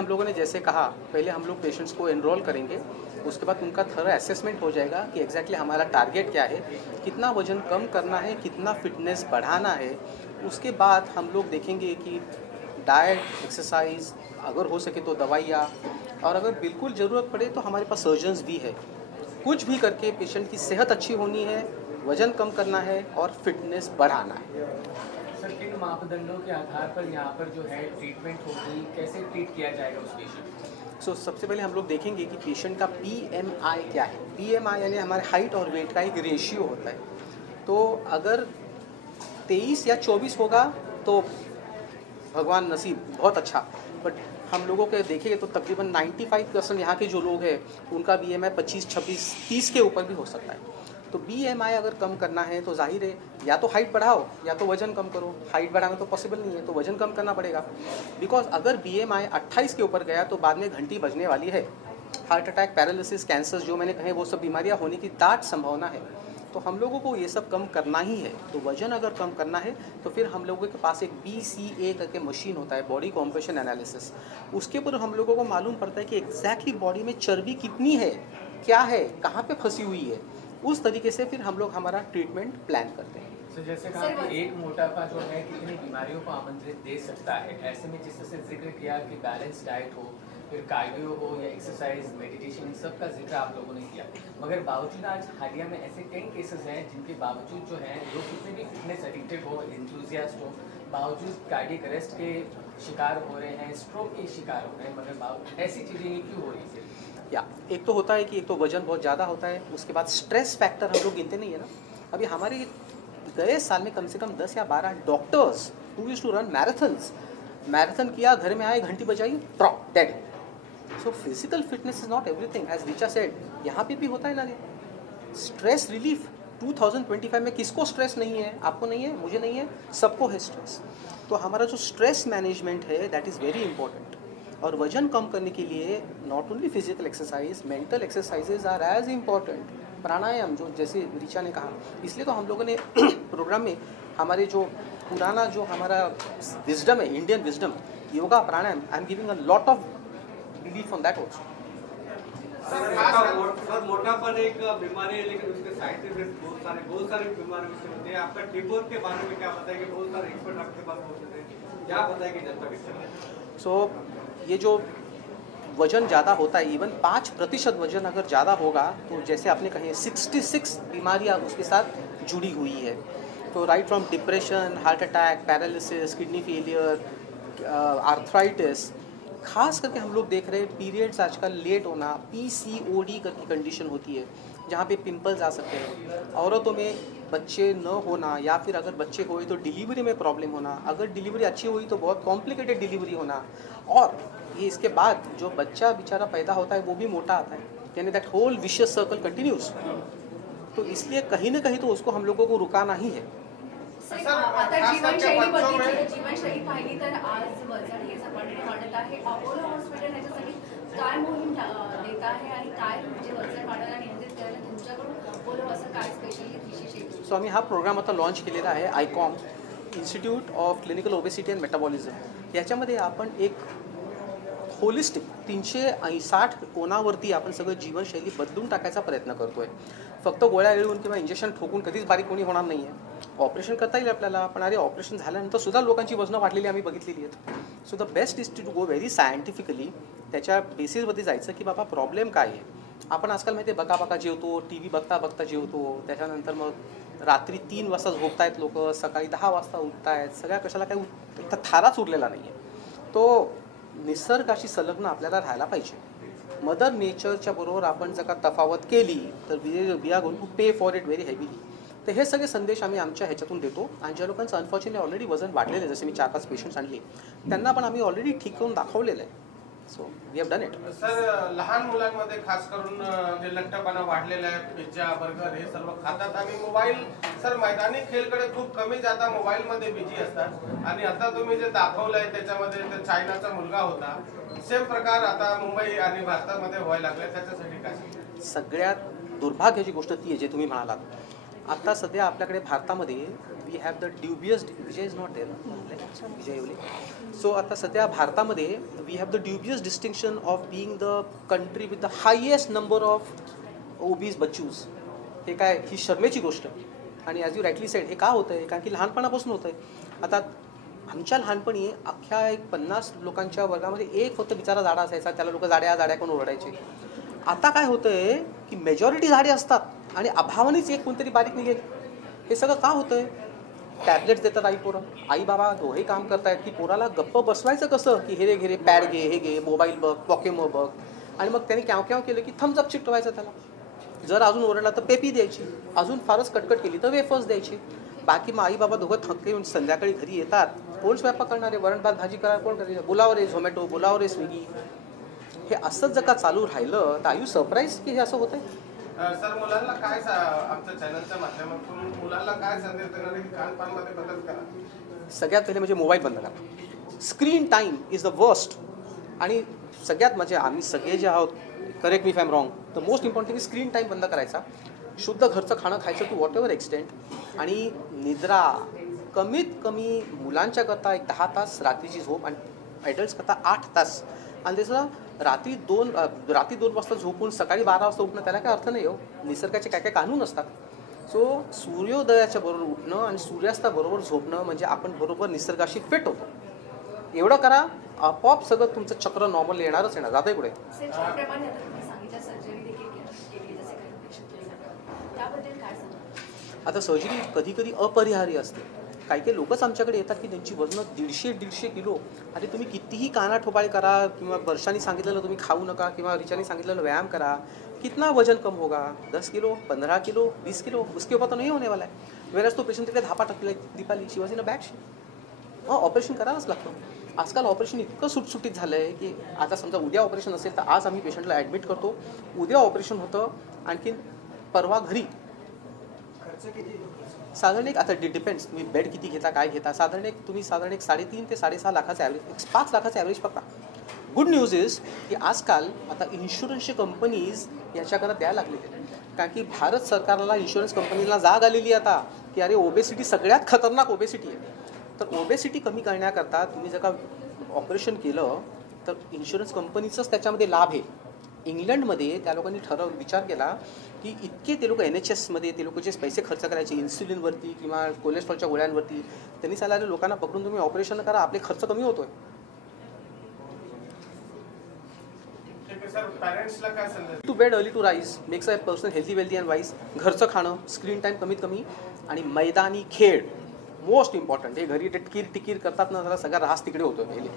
हम लोगों ने जैसे कहा, पहले हम लोग पेशेंट्स को एनरोल करेंगे, उसके बाद उनका थोड़ा असेसमेंट हो जाएगा कि एग्जैक्टली हमारा टारगेट क्या है, कितना वज़न कम करना है, कितना फिटनेस बढ़ाना है। उसके बाद हम लोग देखेंगे कि डाइट, एक्सरसाइज, अगर हो सके तो दवाइयाँ, और अगर बिल्कुल ज़रूरत पड़े तो हमारे पास सर्जन्स भी है। कुछ भी करके पेशेंट की सेहत अच्छी होनी है, वज़न कम करना है और फिटनेस बढ़ाना है। सर, किन मापदंडों के आधार पर यहाँ पर जो है ट्रीटमेंट होगी, कैसे ट्रीट किया जाएगा उस पेशेंट को? सबसे पहले हम लोग देखेंगे कि पेशेंट का BMI क्या है। BMI यानी हमारे हाइट और वेट का एक रेशियो होता है। तो अगर 23 या 24 होगा तो भगवान नसीब, बहुत अच्छा। बट हम लोगों के देखेंगे तो तकरीबन 95% यहाँ के जो लोग हैं उनका BMI 25, 26, 30 के ऊपर भी हो सकता है। तो BMI अगर कम करना है तो जाहिर है या तो हाइट बढ़ाओ या तो वज़न कम करो। हाइट बढ़ाना तो पॉसिबल नहीं है, तो वज़न कम करना पड़ेगा। बिकॉज अगर BMI 28 के ऊपर गया तो बाद में घंटी बजने वाली है। हार्ट अटैक, पैरालिसिस, कैंसर जो मैंने कहे वो सब बीमारियाँ होने की दाट संभावना है। तो हम लोगों को ये सब कम करना ही है। तो वज़न अगर कम करना है तो फिर हम लोगों के पास एक BCA करके मशीन होता है, बॉडी कॉम्पोजिशन एनालिसिस। उसके ऊपर हम लोगों को मालूम पड़ता है कि एग्जैक्टली बॉडी में चर्बी कितनी है, क्या है, कहाँ पे फंसी हुई है। उस तरीके से फिर हम लोग हमारा ट्रीटमेंट प्लान करते हैं। तो जैसे कहा कि एक मोटापा जो है कितनी बीमारियों को आमंत्रित दे सकता है, ऐसे में जिससे जिक्र किया कि बैलेंस डाइट हो, फिर कार्डियो हो या एक्सरसाइज, मेडिटेशन, इन सब का जिक्र आप लोगों ने किया। मगर बावजूद आज हालिया में ऐसे कई केसेस हैं जिनके बावजूद जो है लोग कितने भी फिटनेस एडिक्टेड हो, इंथुजियास्ट हो, बावजूद कार्डियक अरेस्ट के शिकार हो रहे हैं, स्ट्रोक के शिकार हो रहे हैं, मगर ऐसी चीज़ें ये क्यों हो रही है? या एक तो होता है कि एक तो वजन बहुत ज़्यादा होता है, उसके बाद स्ट्रेस फैक्टर हम लोग गिनते नहीं है ना। अभी हमारे गए साल में कम से कम 10 या 12 doctors who used to run marathon किया, घर में आए, घंटी बजाई, drop dead. So physical fitness is not everything, as Richa said. यहाँ पे भी होता है ना स्ट्रेस रिलीफ। 2025 में किसको स्ट्रेस नहीं है? आपको नहीं है, मुझे नहीं है, सबको है स्ट्रेस। तो हमारा जो स्ट्रेस मैनेजमेंट है दैट इज़ वेरी इंपॉर्टेंट। और वजन कम करने के लिए not only physical exercise, mental exercises are as important. Pranayama, जो जैसे रिचा ने कहा, इसलिए तो हम लोगों ने प्रोग्राम में हमारे जो पुराना जो हमारा विजडम है, Indian wisdom, yoga, pranayama, I am giving a lot of belief on that also. Sir, मोटापन एक बीमारी है, लेकिन उसके साइड इफेक्ट बहुत सारी बीमारी उससे होती है। आपका टीबोन के बारे में क्या पता है कि बहुत सारे एक्सपर्ट आपके पास पहुंचते हैं, क्या पता है कि जनता के ये जो वजन ज़्यादा होता है, इवन 5% वजन अगर ज़्यादा होगा तो जैसे आपने कहे 66 बीमारियाँ उसके साथ जुड़ी हुई है। तो right from depression, heart attack, paralysis, kidney failure, arthritis, खास करके हम लोग देख रहे हैं पीरियड्स आजकल लेट होना, PCOD करके कंडीशन होती है जहाँ पे पिंपल्स आ सकते हैं। औरतों में बच्चे न होना, या फिर अगर बच्चे हुए तो डिलीवरी में प्रॉब्लम होना, अगर डिलीवरी अच्छी हुई तो बहुत कॉम्प्लिकेटेड डिलीवरी होना, और ये इसके बाद जो बच्चा बेचारा पैदा होता है वो भी मोटा आता है, यानी that whole vicious circle continues. तो इसलिए कहीं ना कहीं तो उसको हम लोगों को रुकाना ही है। आता जीवनशैली बदलली, जीवनशैली पाहिली तर आज वजन हे झपाट्याने वाढत आहे. अपोलो हॉस्पिटल याच्यासाठी काय मोहीम देत आहे आणि काय म्हणजे वजन वाढायला नियंत्रित करायला तुमच्याकडून अपोलो असं काय स्पेशली विशेष आहे? सो आम्ही हा प्रोग्राम आता लॉन्च केलेला आहे, ICOM, institute of clinical obesity and metabolism. याच्यामध्ये आपण एक होलिस्टिक 360 कोणावरती आपण सगळं जीवनशैली बदलून टाकायचा प्रयत्न करतोय। फक्त गोळ्या गिळून किंवा इंजेक्शन ठोकून कधीच बारीक कोणी होणार नाही आहे। ऑपरेशन करता येईल आपल्याला, पण अरे ऑपरेशन झाल्यानंतर सुद्धा लोकांची वजनं वाढलेली आम्ही बघितलेली आहेत। So the best is to go very scientifically, त्याच्या बेसिसवरती जायचं की बाबा प्रॉब्लेम काय आहे। आपण आजकाल माहिती आहे बघा जेवतो, TV बघता जेवतो, त्याच्यानंतर मग रात्री 3 वाजता झोपतायत लोक, सकाळी 10 वाजता उठतायत, सगळ्या कशाला काही थाराच उरलेला नाही आहे। तो निसर्गाशी संलग्न आपल्याला राहायला पाहिजे। मदर नेचरच्या बरोबर आपण जर का तफावत केली तर we are going to pay for it very heavily. तर हे सगळे संदेश आम्ही आमच्या ह्याच्यातून देतो, आणि ज्या लोकांचं अनफॉर्च्युनेटली ऑलरेडी वजन वाढलेलं आहे, जसे मी 4-5 पेशंट्स आणले, त्यांना पण आम्ही ऑलरेडी ठीक करून दाखवलेलं आहे। So we have done it. Sir, लहान मुलांमध्ये खास करून जे लठ्ठपणा वाढलेला आहे, पिझ्झा, बर्गर हे सर्व खातात आणि मोबाईल, सर मैदानी खेळकडे खूप कमी जाता मोबाईलमध्ये बिझी असतात। आणि आता तुम्ही जे दाखवलंय त्याच्यामध्ये ते चायनाचा मुलगा होता, सेम प्रकार आता मुंबई आणि भारतामध्ये व्हायला लागलाय, त्याच्यासाठी काय? सगळ्यात दुर्भाग्याची गोष्ट ती आहे जे तुम्ही म्हणालात। आता सध्या आपल्याकडे भारतामध्ये we have the dubious Vijay is not there Vijay Yeole. So आता सध्या भारतामध्ये we have the dubious distinction of being the country with the highest number of obese बच्चूज. हे काय ही शर्मेची गोष्ट. आणि ॲज यू राईटली सेड हे का होतं आहे, कारण की लहानपणापासून होतं आहे. आता आमच्या लहानपणी अख्ख्या एक 50 लोकांच्या वर्गामध्ये एक फक्त बिचारा झाडा असायचा, त्याला लोक जाड्या जाड्या करून ओरडायचे. आता काय होतं आहे की मेजॉरिटी झाडे असतात आणि अभावानेच एक कोणतरी बारीक निघेल. हे सगळं का होतं आहे? टॅबलेट्स देतात आई पोरं, आई बाबा दोघे काम करतायत की पोराला गप्प बसवायचं कसं, की हे रे घे रे पॅड घे, हे घे, मोबाईल बघ, पॉकेमो बघ. आणि मग त्याने क्याव क्याव केलं की थम्सअप चिकटवायचं त्याला. जर अजून ओरडला तर पेपी द्यायची, अजून फारच कटकट केली तर वेफर्स द्यायची. बाकी मग आई बाबा दोघं थक्के येऊन संध्याकाळी घरी येतात. कोण स्वयंपाक करणारे, वरण भात भाजी करा कोण करेल, बोलावर आहे झोमॅटो, बोलावर आहे स्विगी. हे असंच जर का चालू राहिलं तर आर यू सरप्राईज की हे असं होतं आहे? सर मुलांना काय आमच्या चॅनलच्या माध्यमातून मुलांना काय संदेश देणार आहे की खानपानमध्ये बदल करा? सगळ्यात पहिले म्हणजे मोबाईल बंद करा. Screen time is the worst. आणि सगळ्यात म्हणजे आम्ही सगळे जे आहोत, correct me if I am wrong, तर मोस्ट इम्पॉर्टंट की स्क्रीन टाईम बंद करायचा. शुद्ध घरचं खाणं खायचं टू वॉट एव्हर एक्सटेंट. आणि निद्रा कमीत कमी मुलांच्या करता एक 10 तास रात्रीची झोप आणि ॲडल्ट्स करता 8 तास. आणि त्याचं रात्री 2 वाजता झोपून सकाळी 12 वाजता उठणं त्याला काय अर्थ नाही हो. निसर्गाचे काय काय कानून असतात. सो सूर्योदयाच्या बरोबर उठणं आणि सूर्यास्ताबरोबर झोपणं म्हणजे आपण बरोबर निसर्गाशी फिट होतो. एवढं करा, आपोआप सगळं तुमचं चक्र नॉर्मल येणारच येणार. जातं पुढे. आता सर्जरी कधी कधी अपरिहार्य असते. काही काही लोकच आमच्याकडे येतात की त्यांची वजनं 150 किलो. आणि तुम्ही कितीही कानाठोबाळी करा किंवा वर्षांनी सांगितलेलं तुम्ही खाऊ नका किंवा रिचानी सांगितलेलं व्यायाम करा, कितना वजन कम होगा? 10 किलो, 15 किलो, 20 किलो, उसके ऊपर तो नहीं होने वाला है. वेळेस तो पेशंट तिकडे धापा टाकला Deepali she was in a bad shape. Operation करावंच लागतं. आजकाल ऑपरेशन इतकं सुटसुटीत झालं आहे की आता समजा उद्या ऑपरेशन असेल तर आज आम्ही पेशंटला ॲडमिट करतो, उद्या ऑपरेशन होतं, आणखीन परवा घरी. साधारण एक आता डिपेंड्स तुम्ही बेड किती घेता काय घेता. साधारण एक 3.5 ते 6.5 लाखाचं ॲव्हरेज, 5 लाखाचं ॲव्हरेज पकडा. गुड न्यूज इज की आजकाल आता इन्शुरन्सचे कंपनीज याच्याकडे द्यायला लागलेले. कारण की भारत सरकारला इन्शुरन्स कंपनीला जाग आलेली आता की अरे ओबेसिटी सगळ्यात खतरनाक ओबेसिटी आहे. तर ओबेसिटी कमी करण्याकरता तुम्ही जर का ऑपरेशन केलं तर इन्शुरन्स कंपनीचंच त्याच्यामध्ये लाभ आहे. इंग्लंडमध्ये त्या लोकांनी विचार केला की इतके ते लोक NHSमध्ये ते लोक जे पैसे खर्च करायचे इन्सुलिनवरती किंवा कोलेस्ट्रॉलच्या गोळ्यांवरती, त्यांनी सांगितलं लोकांना पकडून तुम्ही ऑपरेशन करा, आपले खर्च कमी होतोय. To bed early to rise makes a person healthy wealthy and wise. घरचं खाणं, स्क्रीन टाईम कमीत कमी आणि मैदानी खेळ मोस्ट इम्पॉर्टंट. हे घरी टिकीर करतात ना, जरा सगळा रास तिकडे होतो पहिले.